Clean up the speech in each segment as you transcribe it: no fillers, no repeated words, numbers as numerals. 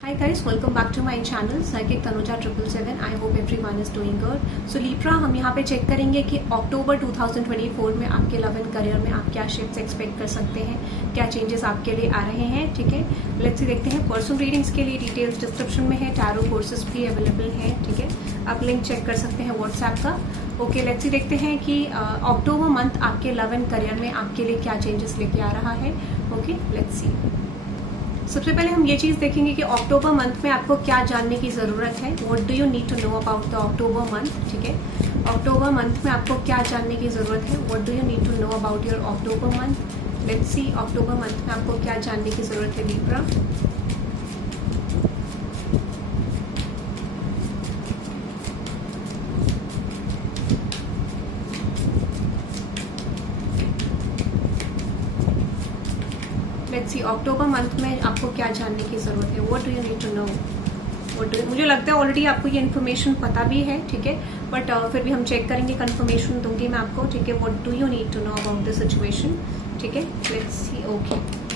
Hi guys, welcome back to my channel Psychic Tanuja 777. I hope everyone is doing good. So Libra, हम यहाँ पे check करेंगे कि अक्टूबर 2024 में आपके लव एंड करियर में आप क्या शिफ्ट्स एक्सपेक्ट कर सकते हैं, क्या चेंजेस आपके लिए आ रहे हैं. ठीक है, लेट्स सी देखते हैं. पर्सनल रीडिंग्स के लिए डिटेल्स डिस्क्रिप्शन में है. टैरो कोर्सेज भी अवेलेबल है. ठीक है, आप लिंक चेक कर सकते हैं व्हाट्सएप का. ओके, लेट्स सी देखते हैं कि अक्टूबर मंथ आपके लव एंड करियर में आपके लिए क्या चेंजेस लेके आ रहा है. Okay, let's see. सबसे पहले हम ये चीज़ देखेंगे कि अक्टूबर मंथ में आपको क्या जानने की ज़रूरत है. What do you need to know about the October month. ठीक है, अक्टूबर मंथ में आपको क्या जानने की ज़रूरत है. What do you need to know about your October month. Let's see October month में आपको क्या जानने की ज़रूरत है Libra. Let's see October month में आपको क्या जानने की जरूरत है. What do you need to know. मुझे लगता है ऑलरेडी आपको ये इन्फॉर्मेशन पता भी है. ठीक है, बट फिर भी हम चेक करेंगे, कंफर्मेशन दूंगी मैं आपको. ठीक है, what do you need to know about this situation. ठीक है, लेट्स सी. ओके,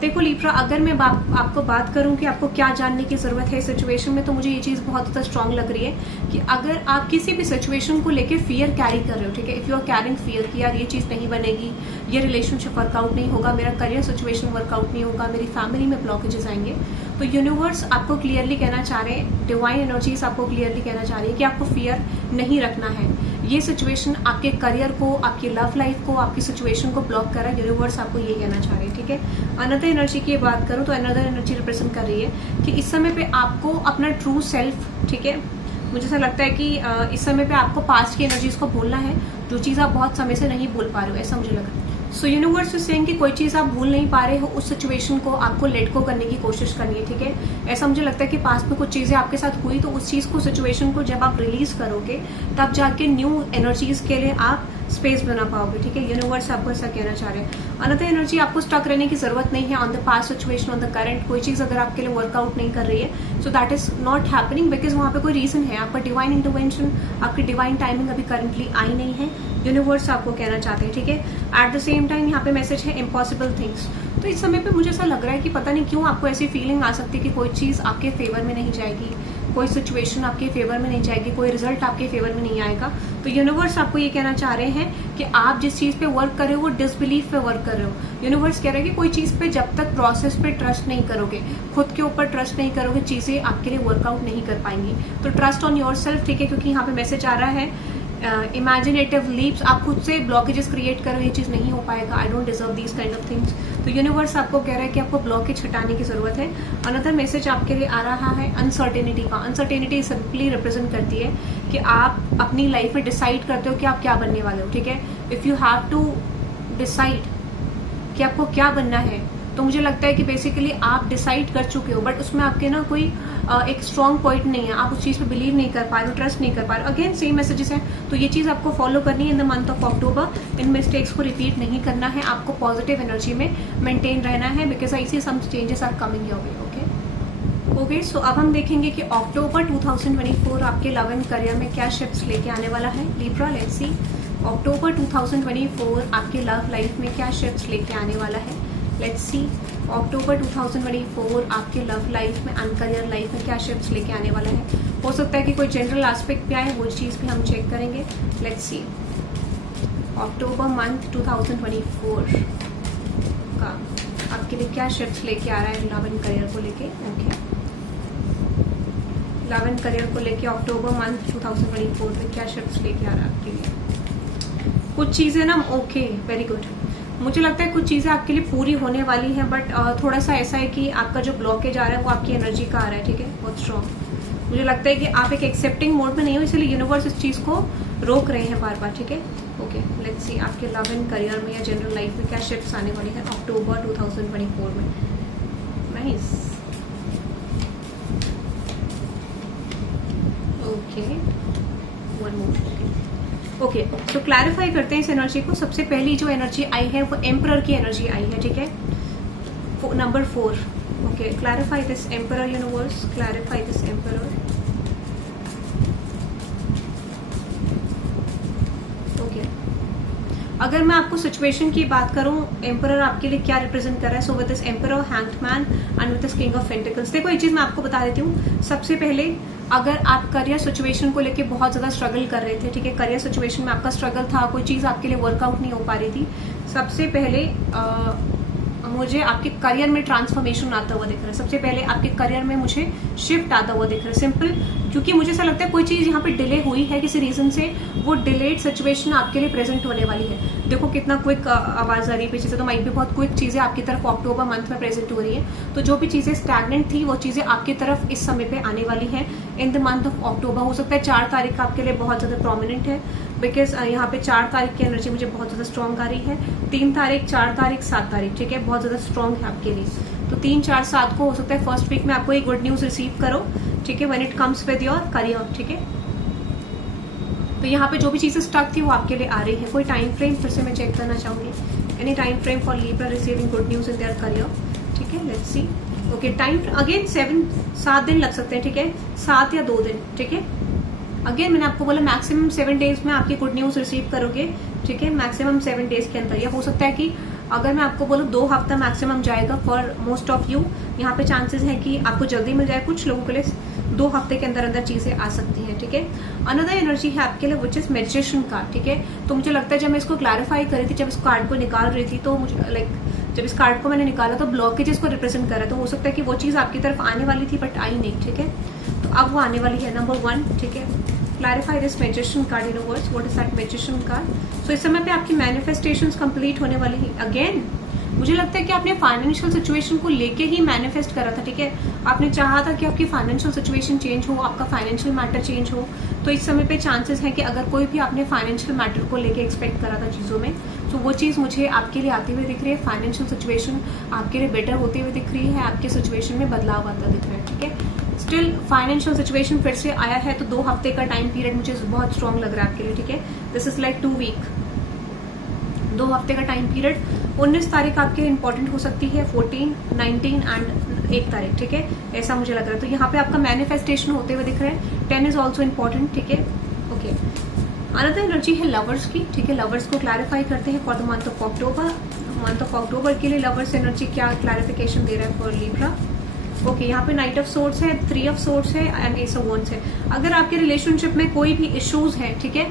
देखो लिब्रा, अगर मैं आपको बात करूं कि आपको क्या जानने की ज़रूरत है इस सिचुएशन में, तो मुझे ये चीज़ बहुत ज़्यादा स्ट्रांग लग रही है कि अगर आप किसी भी सिचुएशन को लेके फियर कैरी कर रहे हो. ठीक है, if you are carrying fear कि यार ये चीज़ नहीं बनेगी, ये रिलेशनशिप वर्कआउट नहीं होगा, मेरा करियर सिचुएशन वर्कआउट नहीं होगा, मेरी फैमिली में ब्लॉकेजेस आएंगे, तो यूनिवर्स आपको क्लियरली कहना चाह रहे हैं, डिवाइन एनर्जीज आपको क्लियरली कहना चाह रही है कि आपको फियर नहीं रखना है. ये सिचुएशन आपके करियर को, आपकी लव लाइफ को, आपकी सिचुएशन को ब्लॉक कर रहा है. यूनिवर्स आपको ये कहना चाह रहे हैं. ठीक है, अनदर एनर्जी की बात करूं तो अनदर एनर्जी रिप्रेजेंट कर रही है कि इस समय पे आपको अपना ट्रू सेल्फ, ठीक है, मुझे ऐसा लगता है कि इस समय पे आपको पास्ट की एनर्जीज को भूलना है, जो चीज़ आप बहुत समय से नहीं भूल पा रहे हो, ऐसा मुझे लग रहा है. सो यूनिवर्स इज सेइंग कि कोई चीज़ आप भूल नहीं पा रहे हो, उस सिचुएशन को आपको लेट को करने की कोशिश करनी है. ठीक है, ऐसा मुझे लगता है कि पास्ट में कुछ चीज़ें आपके साथ हुई, तो उस चीज़ को, सिचुएशन को जब आप रिलीज करोगे तब जाके न्यू एनर्जीज के लिए आप स्पेस बना पाओगे. ठीक है, यूनिवर्स आपको ऐसा कहना चाह रहे हैं. अनदर एनर्जी, आपको स्टक रहने की जरूरत नहीं है on the past situation, on the current. कोई चीज़ अगर आपके लिए वर्कआउट नहीं कर रही है, so that is not happening because वहाँ पे कोई रीजन है. आपका डिवाइन इंटरवेंशन, आपकी डिवाइन टाइमिंग अभी करंटली आई नहीं है. यूनिवर्स आपको कहना चाहते हैं. ठीक है, एट द सेम टाइम यहाँ पे मैसेज है इम्पॉसिबल थिंग्स. तो इस समय पे मुझे ऐसा लग रहा है कि पता नहीं क्यों आपको ऐसी फीलिंग आ सकती है कि कोई चीज़ आपके फेवर में नहीं जाएगी, कोई सिचुएशन आपके फेवर में नहीं जाएगी, कोई रिजल्ट आपके फेवर में नहीं आएगा. तो यूनिवर्स आपको ये कहना चाह रहे हैं कि आप जिस चीज़ पे वर्क कर रहे हो वो डिसबिलीफ पे वर्क कर रहे हो. यूनिवर्स कह रहे हैं कि कोई चीज़ पे जब तक प्रोसेस पे ट्रस्ट नहीं करोगे, खुद के ऊपर ट्रस्ट नहीं करोगे, चीज़ें आपके लिए वर्कआउट नहीं कर पाएंगी. तो ट्रस्ट ऑन योर सेल्फ. ठीक है, क्योंकि यहाँ पे मैसेज आ रहा है इमेजिनेटिव लीप्स. आप खुद से ब्लॉकेजेस क्रिएट करो, ये चीज़ नहीं हो पाएगा. I don't deserve these kind of things. तो यूनिवर्स आपको कह रहा है कि आपको ब्लॉकेज हटाने की जरूरत है. अनदर मैसेज आपके लिए आ रहा है अनसर्टेनिटी का. अनसर्टेनिटी सिंपली रिप्रेजेंट करती है कि आप अपनी लाइफ में डिसाइड करते हो कि आप क्या बनने वाले हो. ठीक है, if you have to decide कि आपको क्या बनना है, तो मुझे लगता है कि बेसिकली आप डिसाइड कर चुके हो, बट उसमें आपके ना कोई एक स्ट्रॉन्ग पॉइंट नहीं है. आप उस चीज़ पे बिलीव नहीं कर पा रहे हो, ट्रस्ट नहीं कर पा रहे हो. अगेन सेम मैसेजेस हैं. तो ये चीज़ आपको फॉलो करनी है इन the month of October. In mistakes को रिपीट नहीं करना है. आपको पॉजिटिव एनर्जी में मेंटेन रहना है because I see some changes are coming your way. Okay, so अब हम देखेंगे कि अक्टूबर 2024 आपके लव एंड करियर में क्या शिफ्ट्स लेके आने वाला है. लिब्रा, लेट्स सी अक्टूबर 2024 आपके लव लाइफ में क्या शिफ्ट्स लेके आने वाला है. लेट्स सी अक्टूबर 2024 आपके लव लाइफ में एंड करियर लाइफ में क्या शिफ्ट्स लेके आने वाला है. हो सकता है कि कोई जनरल एस्पेक्ट भी आए, वो चीज़ भी हम चेक करेंगे. लेट्स सी अक्टूबर मंथ 2024 का आपके लिए क्या शिफ्ट्स लेके आ रहा है लव एंड करियर को लेके. ओके, लव एंड करियर को लेके अक्टूबर मंथ 2024 में क्या शिफ्ट्स लेके आ रहा है आपके लिए. कुछ चीज़ें ना, ओके, वेरी गुड. मुझे लगता है कुछ चीज़ें आपके लिए पूरी होने वाली हैं, बट थोड़ा सा ऐसा है कि आपका जो ब्लॉकेज आ रहा है वो आपकी एनर्जी का आ रहा है. ठीक है, बहुत स्ट्रॉन्ग. मुझे लगता है कि आप एक एक्सेप्टिंग मोड में नहीं हो, इसलिए यूनिवर्स इस चीज़ को रोक रहे हैं बार बार. ठीक है, ओके, लेट्स सी आपके लव एंड करियर में या जनरल लाइफ में क्या शिफ्ट्स आने वाली है अक्टूबर 2024 में. Nice. Okay, one more. Okay, तो क्लैरिफाई करते हैं इस एनर्जी को. सबसे पहली जो एनर्जी आई है वो एम्परर की एनर्जी आई है. ठीक है, number 4. Okay, clarify this emperor universe, clarify this emperor. Okay, अगर मैं आपको सिचुएशन की बात करूं, एम्परर आपके लिए क्या रिप्रेजेंट कर रहा है, so with this emperor, hanged man and with this king of pentacles. देखो एक चीज मैं आपको बता देती हूँ। सबसे पहले अगर आप करियर सिचुएशन को लेके बहुत ज्यादा स्ट्रगल कर रहे थे, ठीक है, करियर सिचुएशन में आपका स्ट्रगल था, कोई चीज आपके लिए वर्कआउट नहीं हो पा रही थी, सबसे पहले मुझे आपके करियर में ट्रांसफॉर्मेशन आता हुआ दिख रहा है। सबसे पहले आपके करियर में मुझे शिफ्ट आता हुआ दिख रहा है। सिंपल, क्योंकि मुझे ऐसा लगता है कोई चीज यहाँ पे डिले हुई है किसी रीजन से, वो डिलेड सिचुएशन आपके लिए प्रेजेंट होने वाली है। देखो कितना क्विक आवाज आ रही है पीछे से, तो माइट भी बहुत क्विक चीजें आपकी तरफ अक्टूबर मंथ में प्रेजेंट हो रही है। तो जो भी चीजें स्टैग्नेंट थी वो चीजें आपकी तरफ इस समय पे आने वाली है इन द मंथ ऑफ अक्टूबर। हो सकता है 4 तारीख आपके लिए बहुत ज्यादा प्रोमिनेंट है, बिकॉज यहाँ पे 4 तारीख की एनर्जी मुझे बहुत ज्यादा स्ट्रॉन्ग आ रही है। 3 तारीख, 4 तारीख, 7 तारीख, ठीक है, बहुत ज्यादा स्ट्रॉन्ग है आपके लिए। तो 3, 4, 7 को हो सकता है फर्स्ट वीक में आपको एक गुड न्यूज रिसीव करो, ठीक है, when it comes with your career, ठीक है। तो यहाँ पे जो भी चीजें स्टक थी वो आपके लिए आ रही है। कोई टाइम फ्रेम फिर से मैं चेक करना चाहूंगी, any time frame for Libra receiving good news in their career, ठीक है, let's see. Okay, time again 7 दिन लग सकते हैं, ठीक है, 7 या 2 दिन, ठीक है। अगेन मैंने आपको बोला मैक्सिमम 7 डेज में आपकी गुड न्यूज रिसीव करोगे, ठीक है, मैक्सिमम 7 डेज के अंदर। या हो सकता है कि अगर मैं आपको बोलूँ 2 हफ्ता मैक्सिमम जाएगा फॉर मोस्ट ऑफ यू। यहाँ पे चांसेस है कि आपको जल्दी मिल जाए, कुछ लोगों के लिए 2 हफ्ते के अंदर अंदर चीजें आ सकती हैं, ठीक है। अनदर एनर्जी है आपके लिए विच इज मैजिशियन कार्ड, ठीक है। तो मुझे लगता है जब मैं इसको क्लैरिफाई कर रही थी, जब इस कार्ड को निकाल रही थी, तो मुझे लाइक जब इस कार्ड को मैंने निकाला तो ब्लॉकेजेस को रिप्रेजेंट कर रहा है। तो हो सकता है कि वो चीज आपकी तरफ आने वाली थी बट आई नहीं, ठीक है। तो अब वो आने वाली है। नंबर 1, ठीक है, clarify this magician card universe, what is that magician card. So इस समय पे आपकी मैनिफेस्टेशंस कंप्लीट होने वाली है। अगेन मुझे लगता है कि आपने फाइनेंशियल सिचुएशन को लेके ही मैनिफेस्ट करा था, ठीक है। आपने चाहा था कि आपकी फाइनेंशियल सिचुएशन चेंज हो, आपका फाइनेंशियल मैटर चेंज हो। तो इस समय पे चांसेस है कि अगर कोई भी आपने फाइनेंशियल मैटर को लेके एक्सपेक्ट करा था चीजों में, तो वो चीज मुझे आपके लिए आती हुई दिख रही है। फाइनेंशियल सिचुएशन आपके लिए बेटर होती हुई दिख रही है, आपके सिचुएशन में बदलाव आता दिख रहा है, ठीक है। स्टिल फाइनेंशियल सिचुएशन फिर से आया है, तो 2 हफ्ते का टाइम पीरियड मुझे बहुत स्ट्रॉन्ग लग रहा है आपके लिए, ठीक है। दिस इज लाइक 2 वीक, 2 हफ्ते का टाइम पीरियड। 19 तारीख आपके लिए इंपॉर्टेंट हो सकती है, 14, 19 एंड 1 तारीख, ठीक है, ऐसा मुझे लग रहा है। तो यहाँ पे आपका मैनिफेस्टेशन होते हुए दिख रहा है। 10 इज ऑल्सो इम्पॉर्टेंट, ठीक है। ओके, अनदर एनर्जी है लवर्स की, ठीक है। लवर्स को क्लैरिफाई करते हैं for the month of October. Month of अक्टूबर के लिए लवर्स एनर्जी क्या क्लैरिफिकेशन दे रहा है फॉर लिब्रा। ओके, यहाँ पे नाइट ऑफ सोर्ड्स है, 3 ऑफ सोर्ड्स है एंड एस ऑफ वॉन्ड्स है। अगर आपके रिलेशनशिप में कोई भी इश्यूज है, ठीक है,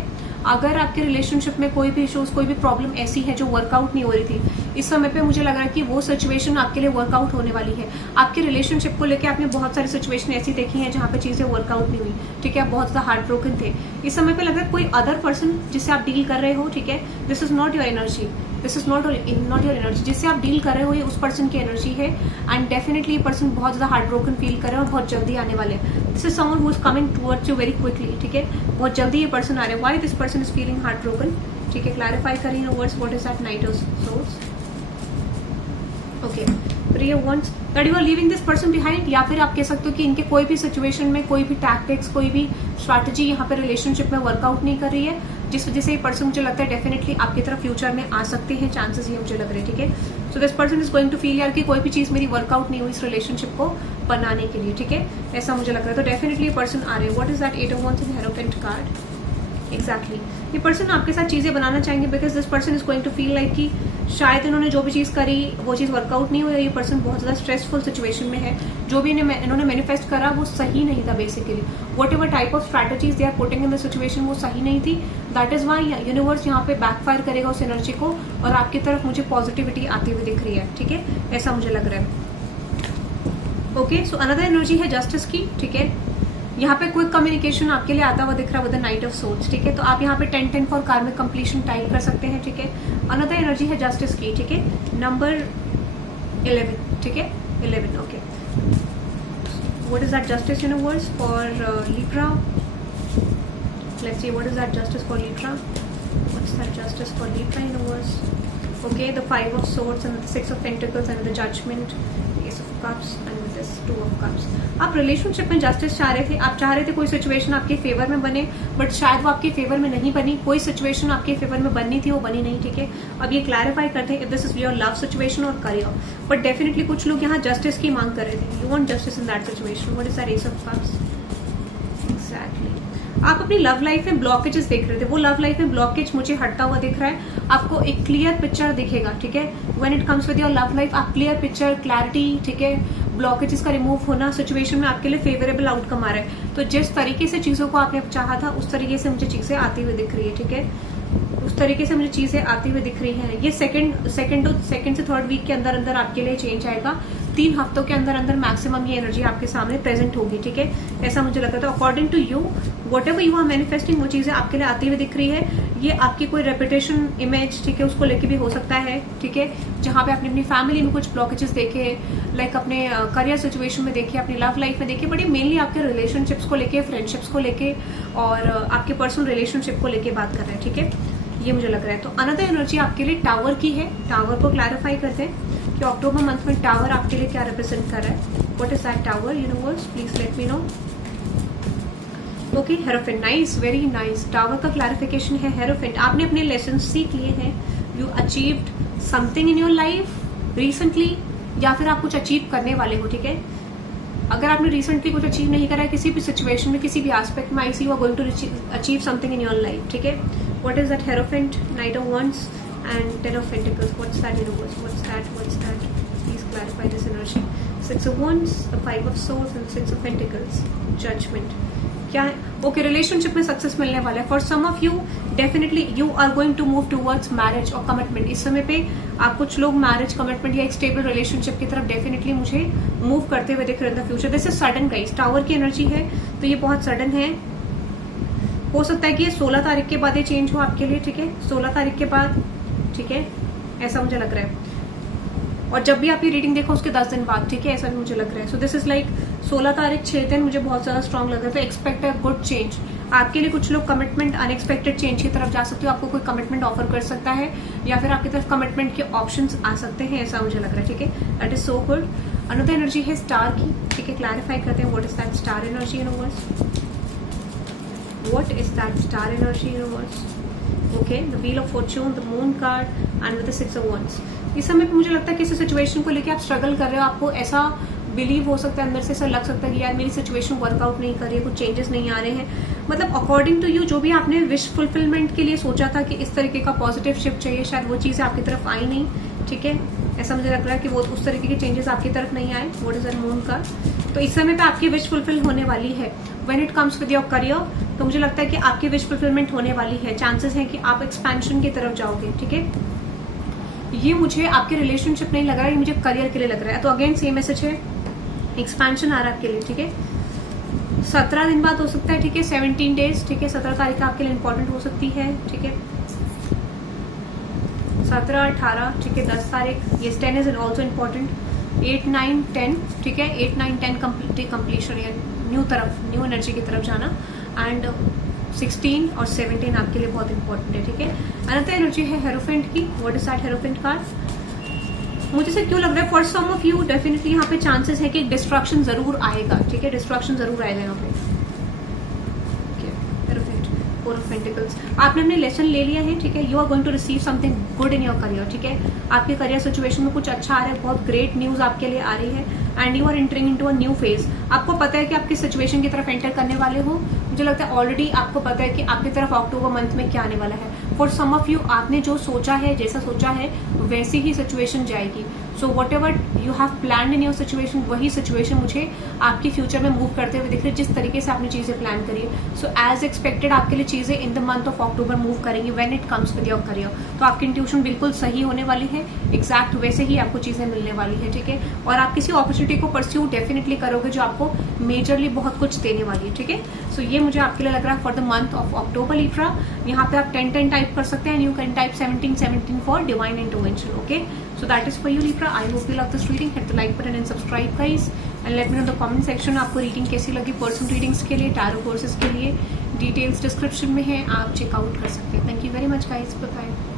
अगर आपके रिलेशनशिप में कोई भी इश्यूज, कोई भी प्रॉब्लम ऐसी है जो वर्कआउट नहीं हो रही थी, इस समय पे मुझे लग रहा है कि वो सिचुएशन आपके लिए वर्कआउट होने वाली है। आपके रिलेशनशिप को लेकर आपने बहुत सारी सिचुएशन ऐसी देखी है जहाँ पे चीजें वर्कआउट नहीं हुई, ठीक है, आप बहुत ज्यादा हार्ट ब्रोकन थे। इस समय पे लग रहा है कोई अदर पर्सन जिससे आप डील कर रहे हो, ठीक है, this is not your energy, this is not your energy. जिससे आप डील कर रहे हो ये उस पर्सन की एनर्जी है एंड डेफिनेटली ये पर्सन बहुत ज्यादा हार्ट ब्रोकन फील कर रहे हैं और बहुत जल्दी आने वाले हैं। This is someone who is coming towards you very quickly, ठीक है, बहुत जल्दी ये पर्सन आ रहे हैं। Why this person is feeling heart broken, ठीक है, क्लैरिफाई करिए words, what is that knight of swords. Okay, 3 of wands, that you are leaving this person behind, या फिर आप कह सकते हो कि इनके कोई भी सिचुएशन में कोई भी टैक्टिक्स, कोई भी स्ट्रैटेजी यहाँ पे रिलेशनशिप में वर्कआउट नहीं कर रही है, जिस वजह से ये पर्सन मुझे लगता है डेफिनेटली आपकी तरफ फ्यूचर में आ सकते हैं, चांसेस ये मुझे लग रहे हैं, ठीक है। So this person is going to feel यार कि कोई भी चीज मेरी वर्कआउट नहीं हुई इस रिलेशनशिप को बनाने के लिए, ठीक है, ऐसा मुझे लग रहा है। तो डेफिनेटली पर्सन आ रहे हैं। What is that 8 of wands in tarot card. Exactly, ये पर्सन आपके साथ चीजें बनाना चाहेंगे because this person is going to feel like कि शायद इन्होंने जो भी चीज करी वो चीज वर्कआउट नहीं हुई, ये पर्सन बहुत ज्यादा स्ट्रेसफुल सिचुएशन में है। जो भी इन्होंने मैनिफेस्ट करा वो सही नहीं था basically. Whatever type of strategies they are putting in the situation वो सही नहीं थी। दैट इज वाई यूनिवर्स यहाँ पे बैकफायर करेगा उस एनर्जी को और आपकी तरफ मुझे पॉजिटिविटी आती हुई दिख रही है, ठीक है, ऐसा मुझे लग रहा है। ओके, सो अनदर एनर्जी है जस्टिस की, ठीक है। यहाँ पे क्विक कम्युनिकेशन आपके लिए आता हुआ दिख रहा है with the night of swords, ठीक है। तो आप यहाँ पे 10 फॉर कार्मिक कंप्लीशन टाइप कर सकते हैं, ठीक है। अनदर एनर्जी है जस्टिस की, ठीक है, नंबर 11, ठीक है, 11। Okay, what is that justice universe for Libra. Let's see what is that justice for Libra, what is that justice for Libra universe. Okay, the 5 of swords and the 6 of pentacles and the judgement, ace of cups and this 2 of cups. आप relationship में justice चाह रहे थे, आप चाह रहे थे कोई सिचुएशन आपके फेवर में बने, बट शायद वो आपके फेवर में नहीं बनी। कोई सिचुएशन आपके फेवर में बननी थी वो बनी नहीं, ठीक है। अब ये क्लैरिफाई करते हैं if this is your love situation और करियर, बट डेफिनेटली कुछ लोग यहाँ जस्टिस की मांग कर रहे थे। You want justice in that situation. What is that S of cups. Exactly, आप अपनी लव लाइफ में ब्लॉकेजेस देख रहे थे, वो लव लाइफ में ब्लॉकेज मुझे हटता हुआ दिख रहा है, आपको एक क्लियर पिक्चर दिखेगा, ठीक है। When it comes with your love life, आप क्लियर पिक्चर, क्लैरिटी, ठीक है, ब्लॉकेजेस का रिमूव होना, सिचुएशन में आपके लिए फेवरेबल आउटकम आ रहा है। तो जिस तरीके से चीजों को आपने चाहा था उस तरीके से मुझे चीजें आती हुई दिख रही है, ठीक है, उस तरीके से मुझे चीजें आती हुई दिख रही हैं। ये सेकंड से थर्ड वीक के अंदर अंदर आपके लिए चेंज आएगा, 3 हफ्तों के अंदर अंदर मैक्सिमम ये एनर्जी आपके सामने प्रेजेंट होगी, ठीक है, ऐसा मुझे लगता है। तो according to you whatever you are manifesting, वो चीजें आपके लिए आती हुई दिख रही है। ये आपकी कोई रेपुटेशन इमेज, ठीक है, उसको लेके भी हो सकता है, ठीक है, जहां पे आपने अपनी फैमिली में कुछ ब्लॉकेजेस देखे, लाइक अपने करियर सिचुएशन में देखे, अपनी लव लाइफ में देखे, बड़ी मेनली आपके रिलेशनशिप्स को लेके, फ्रेंडशिप्स को लेके और आपके पर्सनल रिलेशनशिप को लेके बात कर रहे हैं, ठीक है, ये मुझे लग रहा है। तो अनदर एनर्जी आपके लिए टावर की है। टावर को क्लैरिफाई करते हैं कि अक्टूबर मंथ में टावर आपके लिए क्या रिप्रेजेंट कर रहा है। What is that tower universe, please let me know. Okay, hierophant, nice, very nice. Tower का क्लैरिफिकेशन है हेरोफेंट। आपने अपने लेसन सीख लिए हैं, you achieved something in your life recently, या फिर आप कुछ अचीव करने वाले हो, ठीक है। अगर आपने रिसेंटली कुछ अचीव नहीं करा है किसी भी सिचुएशन में, किसी भी एस्पेक्ट में, I see you are going to achieve something in your life, ठीक है। What is that Hierophant, Knight of Wands and Ten of Pentacles? What's that universe? What's that? Please clarify this energy. 6 of Wands, the 5 of Swords and 6 of Pentacles. Judgment. क्या है? Okay, relationship में success मिलने वाला है। For some of you definitely you are going to move towards marriage और commitment. इस समय पे आप कुछ लोग मैरिज, कमिटमेंट या एक स्टेबल रिलेशनशिप की तरफ डेफिनेटली मुझे मूव करते हुए दिख रहे हैं in the future. This is sudden guys, tower की एनर्जी है तो ये बहुत सडन है। हो सकता है कि ये 16 तारीख के बाद ये चेंज हो आपके लिए, ठीक है, 16 तारीख के बाद, ठीक है, ऐसा मुझे लग रहा है। और जब भी आप ये रीडिंग देखो उसके 10 दिन बाद, ठीक है, ऐसा भी मुझे लग रहा है। सो दिस इज लाइक 16 तारीख 6 दिन मुझे बहुत ज्यादा स्ट्रांग लग रहा है। तो एक्सपेक्ट अ गुड चेंज आपके लिए। कुछ लोग कमिटमेंट, अनएक्सपेक्टेड चेंज की तरफ जा सकते हो, आपको कोई कमिटमेंट ऑफर कर सकता है या फिर आपकी तरफ कमिटमेंट के ऑप्शंस आ सकते हैं, ऐसा मुझे लग रहा है, ठीक है। That is so good. Another energy है स्टार की, ठीक है, क्लैरिफाई करते हैं what is that star energy universe. What is that star energy universe? Okay, the Wheel of Fortune, the Moon card, and with the 6 of Wands. इस समय पे मुझे लगता है किसी सिचुएशन को लेके आप स्ट्रगल कर रहे हो, आपको ऐसा बिलीव हो सकता है, अंदर से ऐसा लग सकता है कि यार मेरी सिचुएशन वर्कआउट नहीं कर रही है, कुछ चेंजेस नहीं आ रहे हैं। मतलब अकॉर्डिंग टू यू जो भी आपने विश फुलफिलमेंट के लिए सोचा था कि इस तरीके का पॉजिटिव शिफ्ट चाहिए, शायद वो चीजें आपकी तरफ आई नहीं, ठीक है, ऐसा मुझे लग रहा है कि वो उस तरीके के चेंजेस आपकी तरफ नहीं आए। व्हाट इज दैट मून का? तो इस समय पे आपकी विश फुलफिल होने वाली है। When it comes with your career, तो मुझे लगता है कि आपकी विश फुलफिलमेंट होने वाली है। चांसेस हैं कि आप एक्सपेंशन की तरफ जाओगे, ठीक है। ये मुझे आपके रिलेशनशिप नहीं लग रहा है, ये मुझे करियर के लिए लग रहा है। तो अगेन सेम मैसेज है, एक्सपेंशन आ रहा है आपके लिए, ठीक है। 17 दिन बाद हो सकता है, ठीक है, 17 डेज, ठीक है, 17 तारीख आपके लिए इंपॉर्टेंट हो सकती है, ठीक है, 17, 18, ठीक है, 10 तारीख, ये 10 इज ऑल्सो इम्पोर्टेंट, 8, 9, 10, ठीक है, 8, 9, 10 कंप्लीशन या न्यू एनर्जी की तरफ जाना, एंड 16 और 17 आपके लिए बहुत इंपॉर्टेंट है, ठीक है। अनदर एनर्जी है हेरोफेंट की। What is that hierophant card? मुझे से क्यों लग रहा है for some of you definitely यहाँ पे चांसेस है कि डिस्ट्रक्शन जरूर आएगा, ठीक है, डिस्ट्रक्शन जरूर आएगा यहाँ पे। फोर ऑफ पेंटिकल्स, आपने अपने लेसन ले लिया है, ठीक है, you are going to receive something good in your career, ठीक है, आपके करियर सिचुएशन में कुछ अच्छा आ रहा है, बहुत ग्रेट न्यूज आपके लिए आ रही है, and you are entering into a new phase. आपको पता है कि आप किस सिचुएशन की तरफ एंटर करने वाले हो। मुझे लगता है ऑलरेडी आपको पता है कि आपकी तरफ अक्टूबर मंथ में क्या आने वाला है। फॉर सम ऑफ यू आपने जो सोचा है, जैसा सोचा है वैसी ही सिचुएशन जाएगी। So what ever you have plan in your situation, वही सिचुएशन मुझे आपकी फ्यूचर में मूव करते हुए दिख रही है, जिस तरीके से आपने चीजें प्लान करी है। सो एज एक्सपेक्टेड आपके लिए चीजें in the month of October move करेंगी when it comes with your career. तो आपकी इंट्यूशन बिल्कुल सही होने वाली है, एग्जैक्ट वैसे ही आपको चीजें मिलने वाली है, ठीक है, और आप किसी अपॉर्चुनिटी को परस्यू डेफिनेटली करोगे जो आपको मेजरली बहुत कुछ देने वाली है, ठीक है। सो ये मुझे आपके लिए लग रहा है for the month of October Libra. यहाँ पे आप 10-10 टाइप कर सकते हैं, you can type 17-17 for divine intervention, okay. So that is for you Libra. I hope you love this reading. Hit the like button and subscribe guys, and let me know in the comment section आपको reading कैसी लगी। Personal readings के लिए, tarot courses के लिए details description में है, आप चेकआउट कर सकते हैं। Thank you very much guys, bye bye.